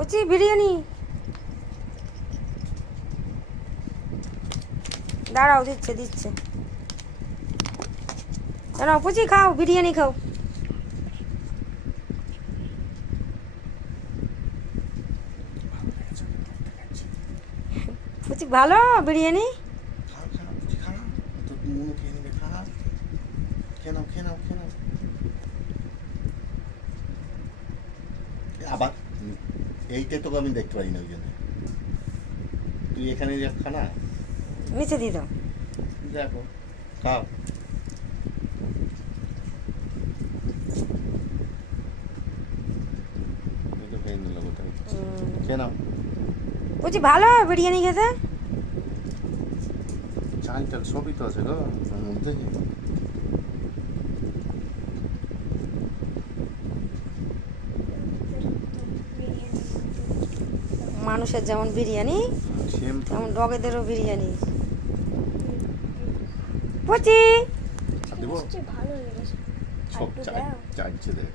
পুচি বিরিয়ানি দাঁড়াও, দিচ্ছে দিচ্ছে। দাঁড়াও পুচি, খাও বিরিয়ানি খাও। পুচি ভালো বিরিয়ানি। আবার এইটাই তোকে আমি দেখতে পারি না, ওই জন্য তুই এখানে খানা নিচে দিয়ে দাও। দেখো খাও। পুচি ভালো বিরিয়ানি খেতে। চাল টাল সবই তো আছে গো তার মধ্যে। মানুষের যেমন বিরিয়ানি সেম তেমন ডগেদেরও বিরিয়ানি। পুচি দেবো ভালো লেগেছে। সব চাইছে দেখ।